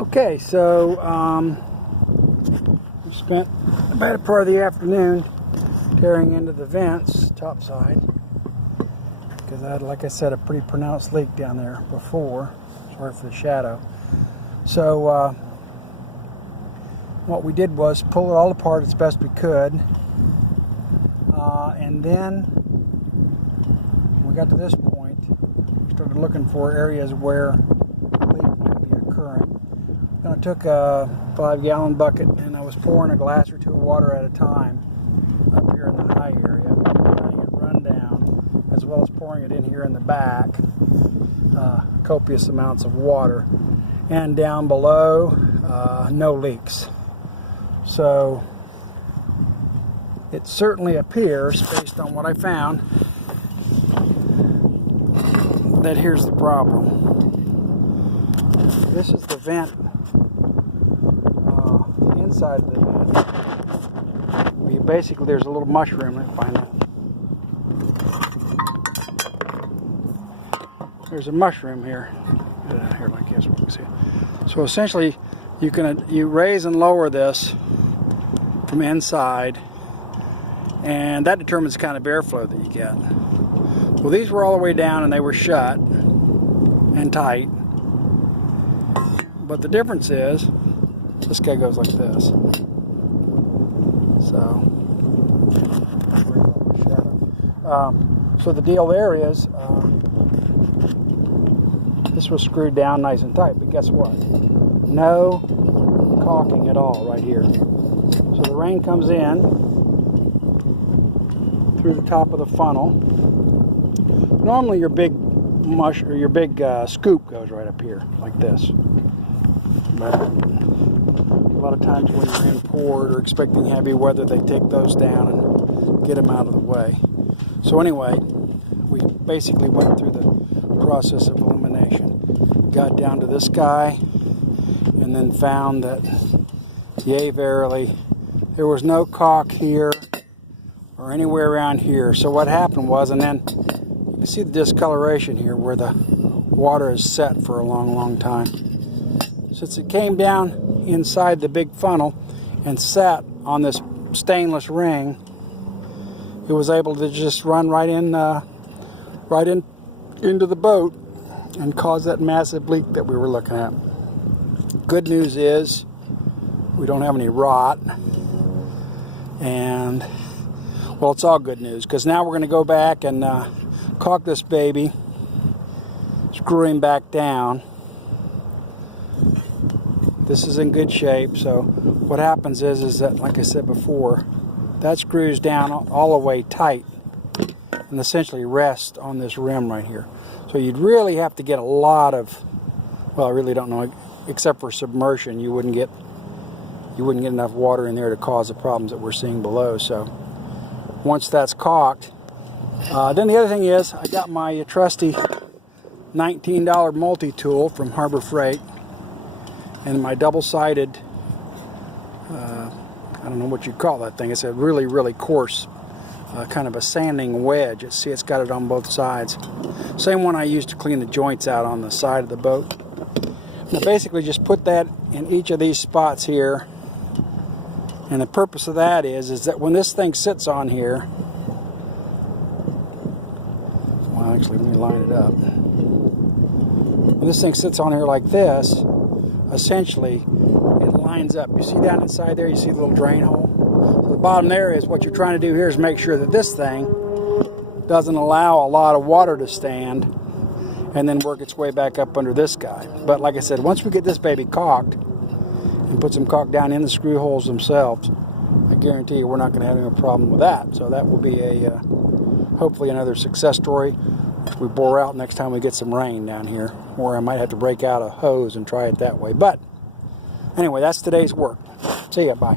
Okay, so we spent the better part of the afternoon tearing into the vents topside because I had, like I said, a pretty pronounced leak down there before. Sorry for the shadow. So what we did was pull it all apart as best we could, and then when we got to this point, we started looking for areas where the leak might be occurring. Then I took a 5-gallon bucket and I was pouring a glass or two of water at a time up here in the high area, letting it run down, as well as pouring it in here in the back, copious amounts of water, and down below, no leaks. So it certainly appears, based on what I found, that here's the problem. This is the vent, the inside of the vent. Basically, there's a little mushroom. Let me find that. There's a mushroom here. Get it out here like this, we can see it. So essentially, you raise and lower this from inside, and that determines the kind of airflow that you get. Well, these were all the way down and they were shut and tight, but the difference is this guy goes like this. So the deal there is this was screwed down nice and tight, but guess what? No caulking at all right here. So the rain comes in through the top of the funnel. Normally your big scoop goes right up here like this, but a lot of times when you're in port or expecting heavy weather, they take those down and get them out of the way. So anyway, we basically went through the process of elimination, got down to this guy, and then found that, yea verily, there was no caulk here or anywhere around here. So what happened was, and then you can see the discoloration here where the water is set for a long, long time. Since it came down inside the big funnel and sat on this stainless ring, it was able to just run right into the boat and cause that massive leak that we were looking at. Good news is we don't have any rot, and well, it's all good news, because now we're going to go back and caulk this baby, screw him back down. This is in good shape. So what happens is that, like I said before, that screws down all the way tight and essentially rests on this rim right here. So you'd really have to get a lot of, well, I really don't know, except for submersion, you wouldn't get enough water in there to cause the problems that we're seeing below. So once that's caulked, then the other thing is, I got my trusty $19 multi-tool from Harbor Freight, and my double-sided, I don't know what you call that thing. It's a really, really coarse, kind of a sanding wedge. See, it's got it on both sides. Same one I used to clean the joints out on the side of the boat. Now basically just put that in each of these spots here. And the purpose of that is that when this thing sits on here, well, actually, let me line it up. When this thing sits on here like this, essentially, it lines up. You see down inside there, you see the little drain hole? So the bottom there is what you're trying to do here is make sure that this thing doesn't allow a lot of water to stand and then work its way back up under this guy. But like I said, once we get this baby caulked and put some caulk down in the screw holes themselves, I guarantee you we're not going to have any problem with that. So that will be a hopefully another success story which we bore out next time we get some rain down here, or I might have to break out a hose and try it that way. But anyway, that's today's work. See ya, bye.